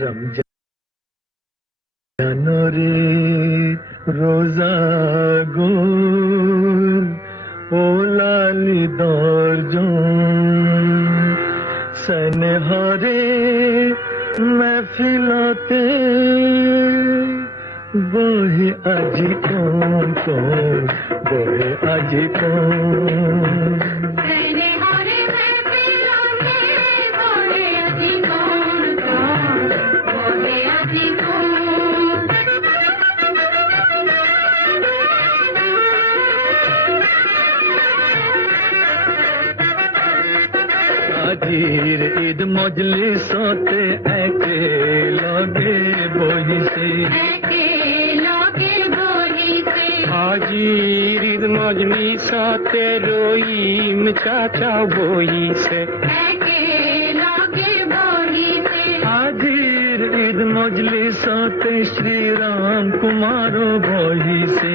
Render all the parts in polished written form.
রমজানরে রোজা গোল ও লালি দর্জন সনহরে महफिलते বহে আজি কোন কোন বহে আজি কোন আজির ঈদ মজলিসতে একে লগে বহিছে আজির ঈদ মজলিসতে রহিম চাচা বহিছে আজির ঈদ মজলিসতে শ্রীরাম কুমারও বহিছে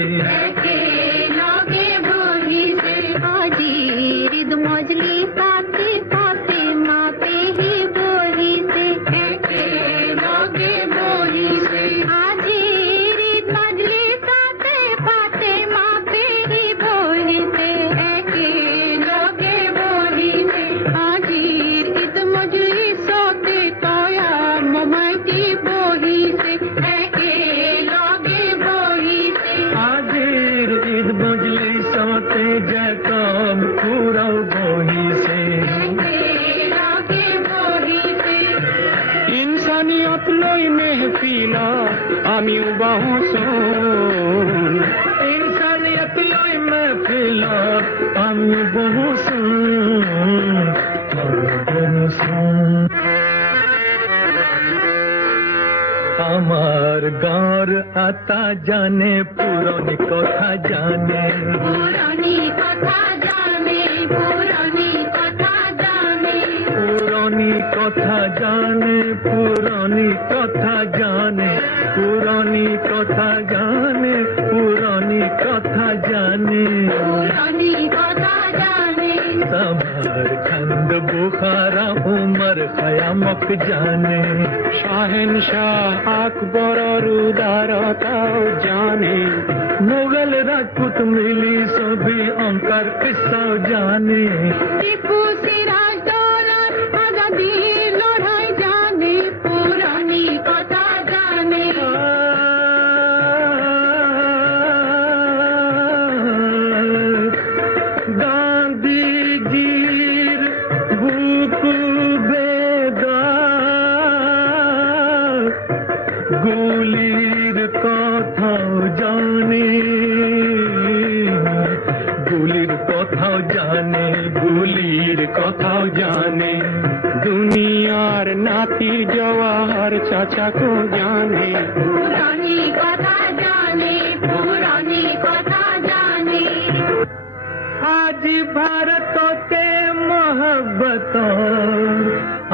আজির ঈদ মজলিসতে ফাতেমা পেহি বহিছে লগে বহিছে আজির ঈদ মজলিসতে ফাতেমা পেহি বহিছে লগে বহিছে আজির ঈদ মজলিসতে তয়া মামাইতি বহিছে লগে বহিছে আজির ঈদ মজলিসতে জাকাম পুরাও বহিছে ইনসানিয়ত লই মেহফিল আমিও বাহুসুন ইনসানিয়ত লই महफिल আমি বহুসুন আমার গাঁর আতা জানে পুরনি কথা জানে পুরানি কথা জানে পুরানি কথা জানে পুরনি কথা জানে পুরনি কথা জানে পুরনি কথা জানে পুরনি কথা জানে পুরানি কথা জানে সবার খন্দ বুখারা উমর খয়ামক জানে শাহেনশাহ আকবর উদারতাও জানে মুগল রাজপুত মিলি সবই অঙ্কার কিস্সাও জানে টিপু সিরাজ দৌলত আজাদি লড়াই জানে পুরানি কথা জানে গান্ধীজির বুক বেদা গুলির কথাও জানে গুলির কথাও জানে গুলির কথাও জানে দুনিয়ার নাতি জওয়াহর চাচা কো জানে পুরানি কথা জানে পুরানি কথা জানে আজ ভারততে মোহব্বত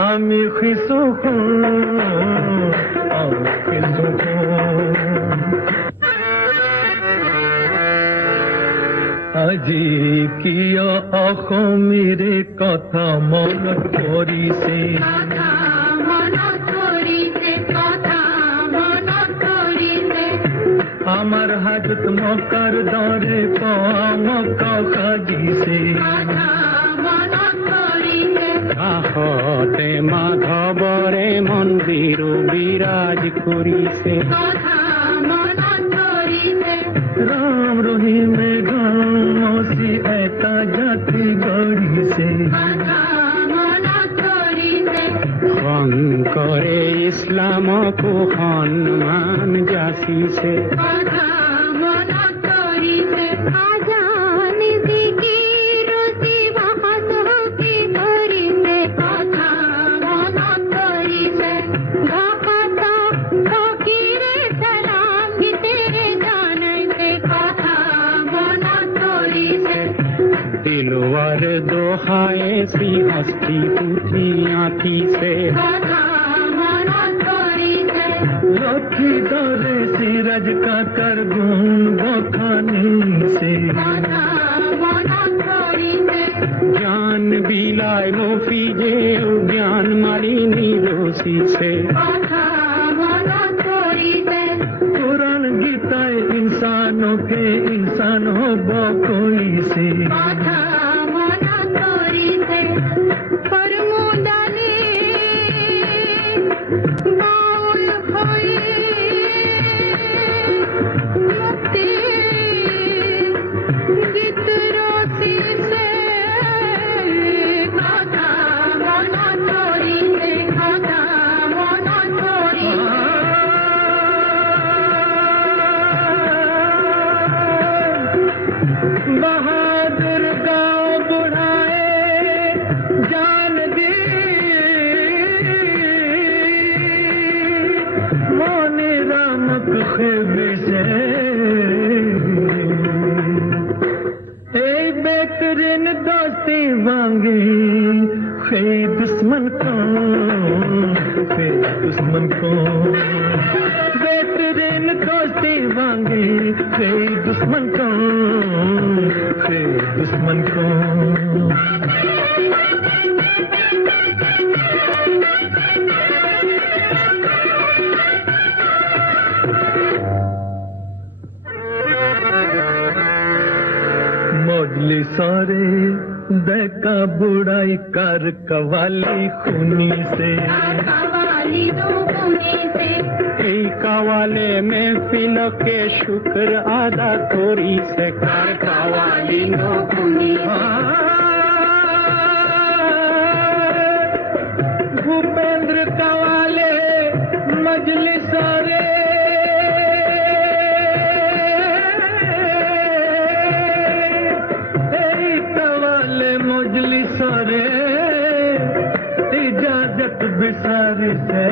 আমি খুশু আমি খুশু আজি কিয় অসমীৰ কথা মনত পৰিছে কথা মনত কৰিছে কথা মনত কৰিছে আমাৰ হাজত মকাৰ দৰে পমক সাজিছে কথা মনত কৰিছে কাষতে মাধৱৰে মন্দিৰ বিৰাজ কৰিছে কথা মনত কৰিছে ৰাম ৰহিমে গামচি এটা জাতি গঢ়িছে কথা মনত কৰিছে শংকৰে ইছলামকো সন্মান যাচিছে কথা মনত কৰিছে আজান জিকিৰ জিবাহত কি কৰিছে কথা মনত কৰিছে ভকত ফকীৰে সালাম গীতেৰে জানাইছে কথা মনত কৰিছে দিলৱাৰ দোহায়ে শ্ৰীহস্তি পুথি আঁকিছে কথা মনত কৰিছে লক্ষ্মী দৰে সিরাজ কাকার গুণ বখানিছে কথা মনত কৰিছে জ্ঞান বিলাই মফিজেও জ্ঞান মালিনী ৰচিছে কথা মনত কৰিছে कुरान गीताए इंसानों के इंसान हो कोई सी কথা মনত কৰিছে পৰমোদানে বাউল হৈ মুক্তি গীত ৰচিছে কথা মনত কৰিছে কথা মনত কৰিছে बहादुर गाँव बुढ़ाए जान दी मोने रामक खेबे से ए बेहतरीन दोस्ती वांगी खे दुश्मन को बेहतरीन दोस्ती वांगी खे दुश्मन को मौजली सारे देखा बुढ़ाई कर कवाली खूनी से कवाली दो पुणे से এই কাওয়ালে মেহফিল কে শুকর আদা করি সে কার কাওয়ালি নো पुणे भूपेंद्र कवाले मजलिस रे कवाले मजलिस रे इजाजत बिसारी से